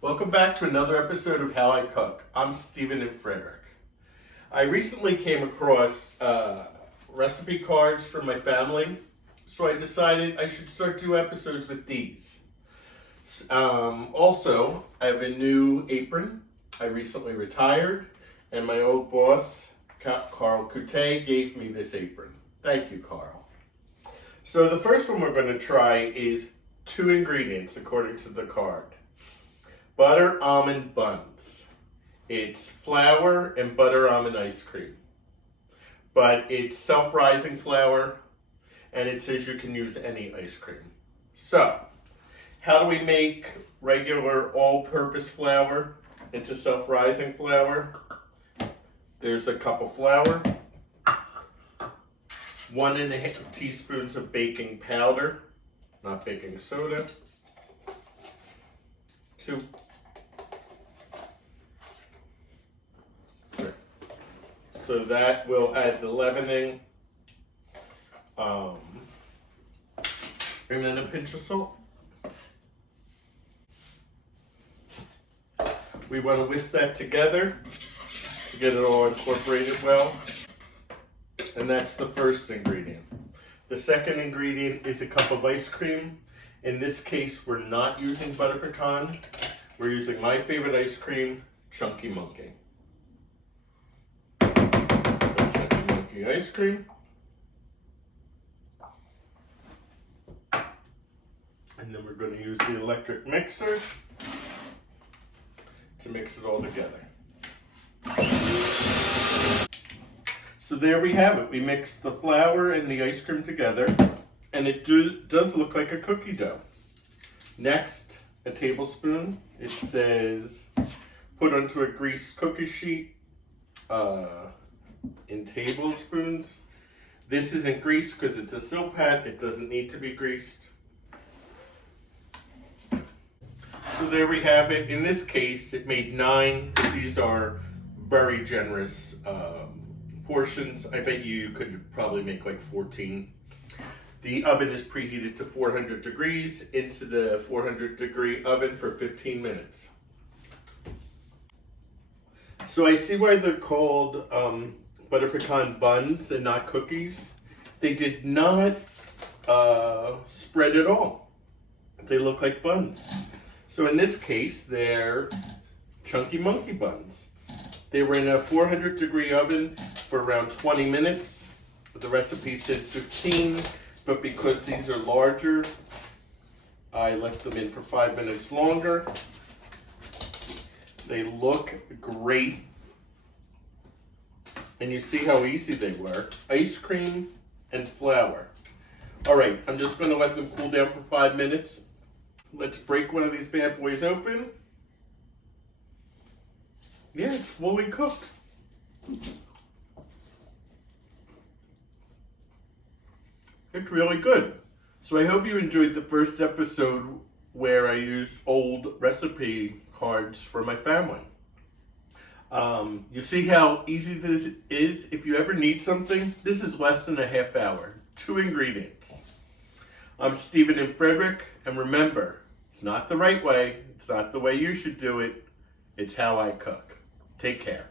Welcome back to another episode of How I Cook. I'm Stephen and Frederick. I recently came across recipe cards from my family, so I decided I should start doing episodes with these. Also, I have a new apron. I recently retired, and my old boss, Carl Coutet, gave me this apron. Thank you, Carl. So the first one we're going to try is 2 ingredients according to the card. Butter almond buns. It's flour and butter almond ice cream. But it's self-rising flour, and it says you can use any ice cream. So, how do we make regular all-purpose flour into self-rising flour? There's a cup of flour, 1.5 teaspoons of baking powder, not baking soda, 2. So that will add the leavening, and then a pinch of salt. We want to whisk that together to get it all incorporated well. And that's the first ingredient. The second ingredient is a cup of ice cream. In this case, we're not using butter pecan. We're using my favorite ice cream, Chunky Monkey. Ice cream, and then we're going to use the electric mixer to mix it all together. So there we have it. We mixed the flour and the ice cream together, and it does look like a cookie dough. Next, a tablespoon. It says put onto a greased cookie sheet in tablespoons. This isn't greased because it's a silpat. It doesn't need to be greased. So there we have it. In this case, it made 9. These are very generous portions. I bet you could probably make like 14. The oven is preheated to 400 degrees into the 400-degree oven for 15 minutes. So I see why they're called butter pecan buns and not cookies. They did not spread at all. They look like buns. So in this case, they're Chunky Monkey buns. They were in a 400-degree oven for around 20 minutes. The recipe said 15, but because these are larger, I left them in for 5 minutes longer. They look great. And you see how easy they were. Ice cream and flour. All right, I'm just going to let them cool down for 5 minutes. Let's break one of these bad boys open. Yeah, it's fully cooked. It's really good. So I hope you enjoyed the first episode where I used old recipe cards for my family. You see how easy this is? If you ever need something, this is less than a half hour. 2 ingredients. I'm Stephen and Frederick, and remember, it's not the right way. It's not the way you should do it. It's how I cook. Take care.